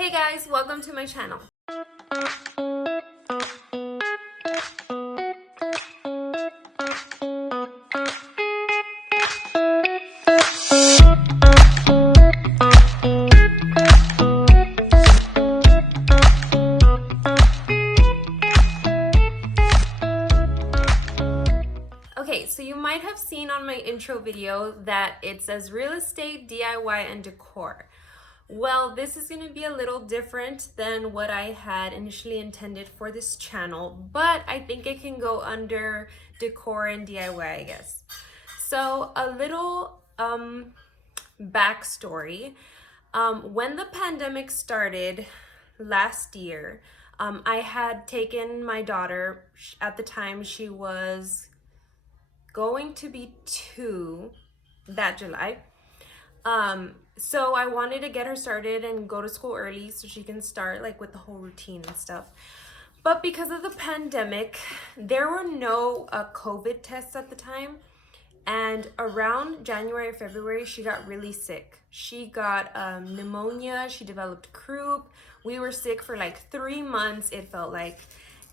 Hey guys, welcome to my channel. Okay, so you might have seen on my intro video that it says real estate, DIY, and decor. Well, this is going to be a little different than what I had initially intended for this channel, but I think it can go under decor and DIY, I guess. So a little backstory. When the pandemic started last year, I had taken my daughter. At the time, she was going to be 2 that July. So I wanted to get her started and go to school early so she can start like with the whole routine and stuff. But because of the pandemic, there were no COVID tests at the time. And around January, February, she got really sick. She got pneumonia, she developed croup. We were sick for like 3 months, it felt like.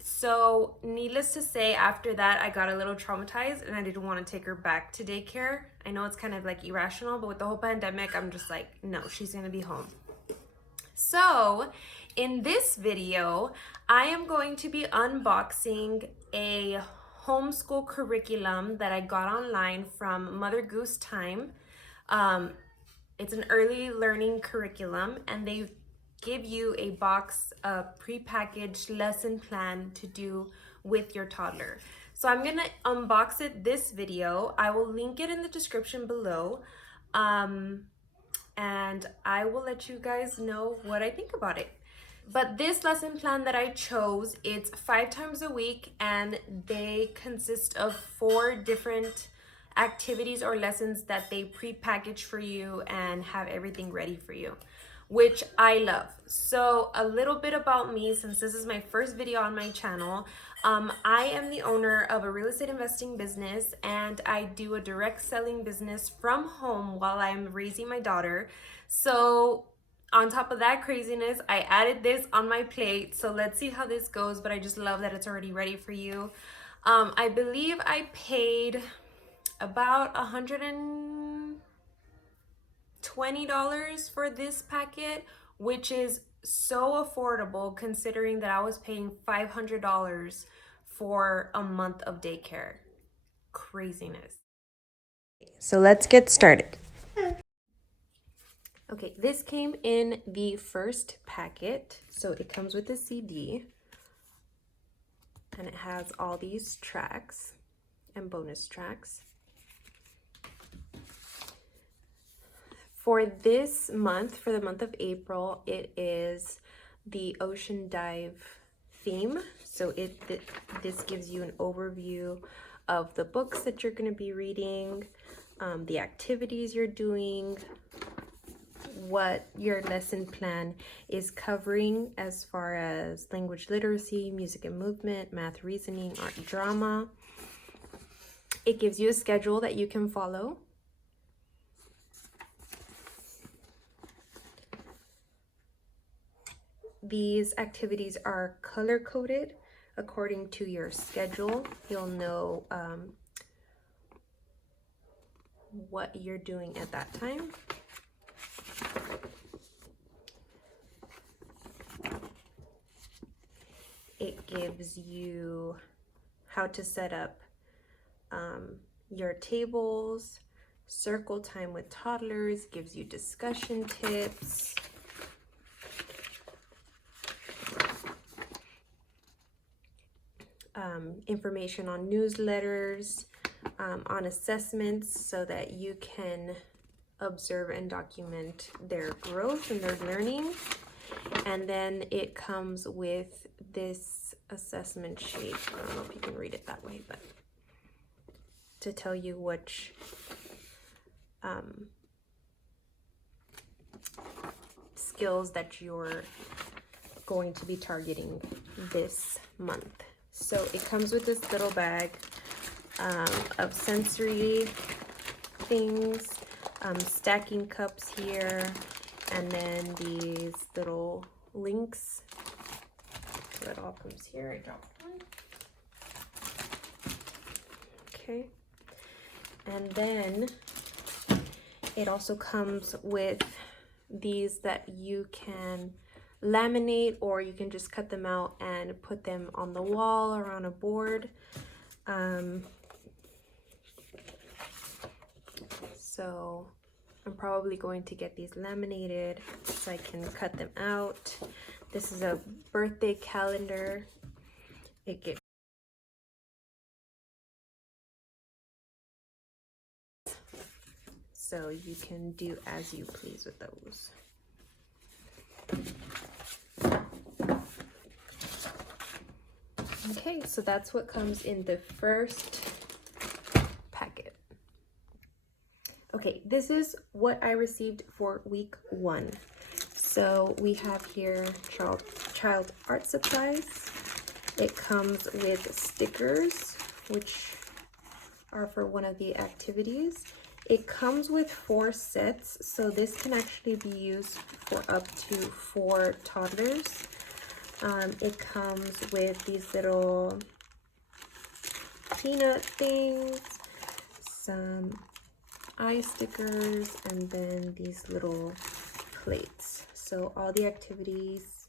So needless to say, after that, I got a little traumatized and I didn't want to take her back to daycare. I know it's kind of like irrational, but with the whole pandemic, I'm just like, no, she's going to be home. So in this video, I am going to be unboxing a homeschool curriculum that I got online from MotherGoose Time. It's an early learning curriculum, and they give you a box of prepackaged lesson plan to do with your toddler. So I'm gonna unbox it this video. I will link it in the description below, and I will let you guys know what I think about it. But this lesson plan that I chose, it's 5 times a week, and they consist of 4 different activities or lessons that they pre-package for you and have everything ready for you, which I love. So a little bit about me, since this is my first video on my channel. I am the owner of a real estate investing business, and I do a direct selling business from home while I'm raising my daughter. So on top of that craziness, I added this on my plate. So let's see how this goes, but I just love that it's already ready for you. I believe I paid about $120 for this packet, which is so affordable considering that I was paying $500 for a month of daycare. Craziness. So let's get started. Okay, this came in the first packet. So it comes with a CD, and it has all these tracks and bonus tracks. For this month, for the month of April, it is the ocean dive theme. So this gives you an overview of the books that you're going to be reading, the activities you're doing, what your lesson plan is covering as far as language literacy, music and movement, math, reasoning, art, drama. It gives you a schedule that you can follow. These activities are color-coded according to your schedule. You'll know what you're doing at that time. It gives you how to set up your tables, circle time with toddlers, gives you discussion tips, information on newsletters, on assessments so that you can observe and document their growth and their learning. And then it comes with this assessment sheet. I don't know if you can read it that way, but to tell you which skills that you're going to be targeting this month. So it comes with this little bag of sensory things, stacking cups here, and then these little links. So that all comes here. I dropped one. Okay. And then it also comes with these that you can laminate, or you can just cut them out and put them on the wall or on a board. So I'm probably going to get these laminated so I can cut them out. This is a birthday calendar. It gets so you can do as you please with those. Okay, so that's what comes in the first packet. Okay, this is what I received for week 1. So we have here child art supplies. It comes with stickers, which are for one of the activities. It comes with 4 sets, so this can actually be used for up to 4 toddlers. It comes with these little peanut things, some eye stickers, and then these little plates. So all the activities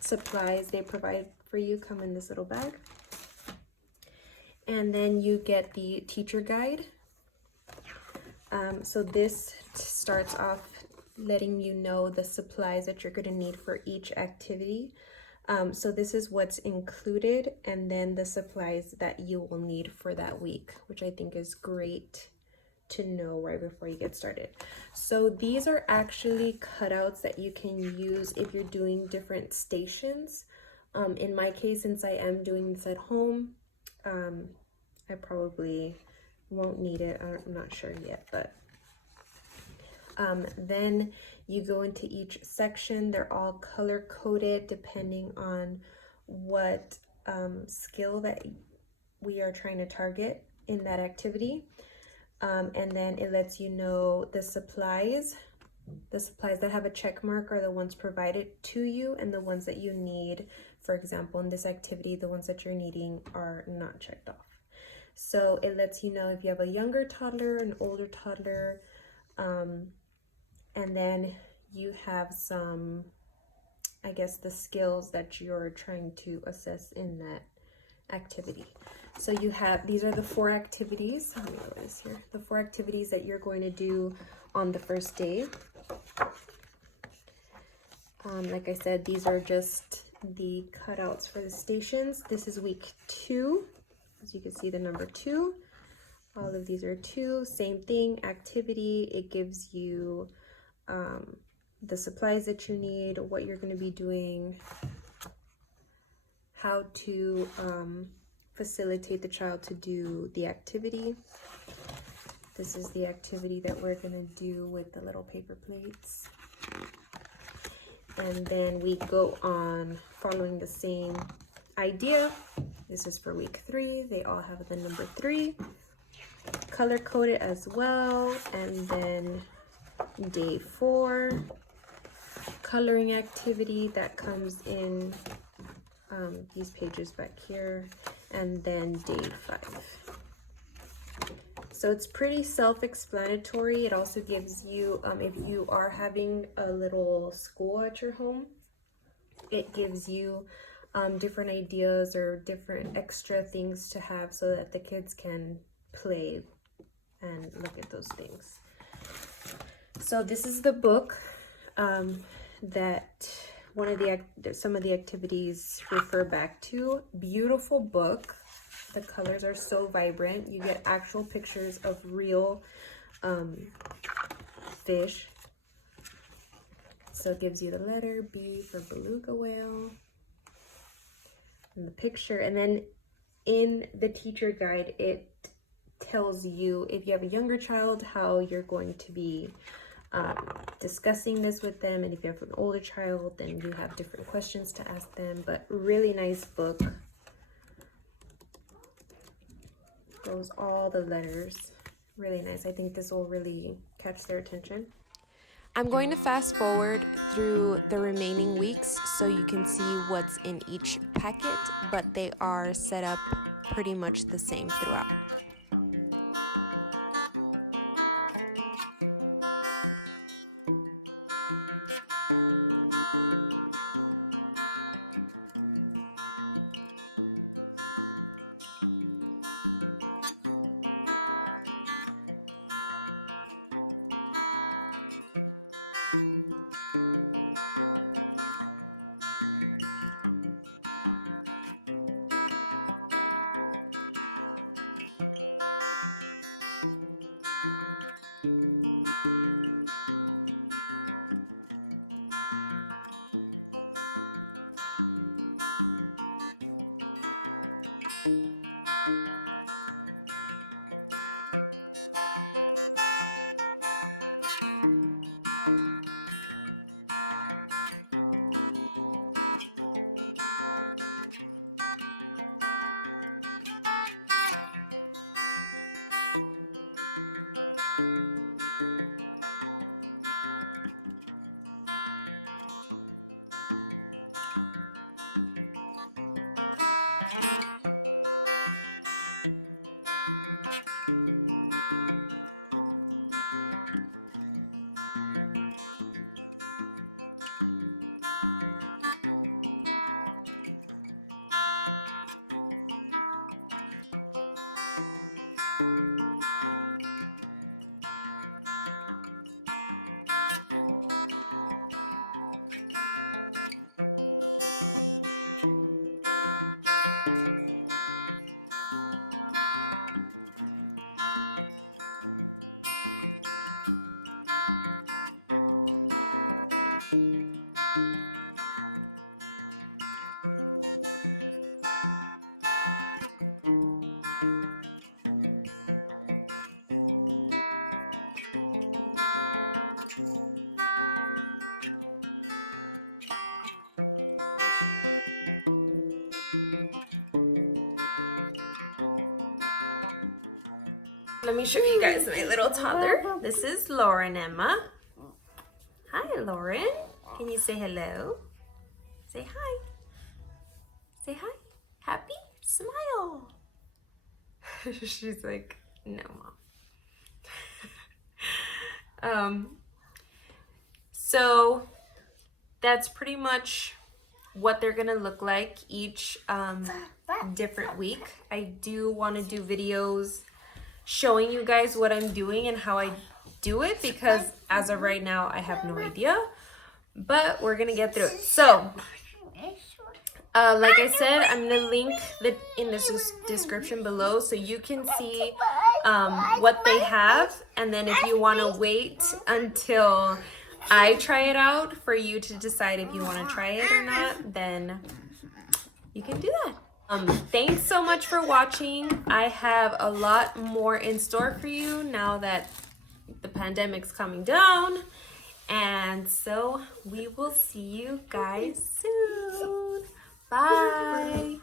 supplies they provide for you come in this little bag. And then you get the teacher guide. So this starts off letting you know the supplies that you're going to need for each activity. So this is what's included, and then the supplies that you will need for that week, which I think is great to know right before you get started. So these are actually cutouts that you can use if you're doing different stations. In my case, since I am doing this at home, I probably won't need it. I'm not sure yet, but then you go into each section. They're all color coded depending on what skill that we are trying to target in that activity. And then it lets you know the supplies. The supplies that have a check mark are the ones provided to you, and the ones that you need, for example, in this activity, the ones that you're needing are not checked off. So it lets you know if you have a younger toddler, an older toddler, and then you have some, I guess, the skills that you're trying to assess in that activity. So you have, these are the 4 activities. Let me go this here. The 4 activities that you're going to do on the first day. Like I said, these are just the cutouts for the stations. This is week 2. As you can see, the number 2. All of these are 2. Same thing, activity. It gives you the supplies that you need, what you're going to be doing, how to facilitate the child to do the activity. This is the activity that we're going to do with the little paper plates. And then we go on following the same idea. This is for week 3. They all have the number 3. Color coded as well. And then day 4, coloring activity that comes in these pages back here, and then day 5. So it's pretty self-explanatory. It also gives you, if you are having a little school at your home, it gives you different ideas or different extra things to have so that the kids can play and look at those things. So this is the book that some of the activities refer back to. Beautiful book. The colors are so vibrant. You get actual pictures of real fish. So it gives you the letter B for beluga whale and the picture. And then in the teacher guide, it tells you, if you have a younger child, how you're going to be discussing this with them, and if you have an older child, then you have different questions to ask them. But really nice book. Goes all the letters. Really nice. I think this will really catch their attention. I'm going to fast forward through the remaining weeks so you can see what's in each packet, but they are set up pretty much the same throughout. Let me show you guys my little toddler. This is Lauren Emma. Hi, Lauren. Can you say hello? Say hi. Say hi. Happy? Smile. She's like, no, Mom. So that's pretty much what they're gonna look like each different week. I do want to do videos showing you guys what I'm doing and how I do it, because as of right now I have no idea, but we're gonna get through it. So like I said, I'm gonna link in the description below so you can see what they have, and then if you want to wait until I try it out for you to decide if you want to try it or not, then you can do that. Thanks so much for watching. I have a lot more in store for you now that the pandemic's coming down, and so we will see you guys soon. Bye.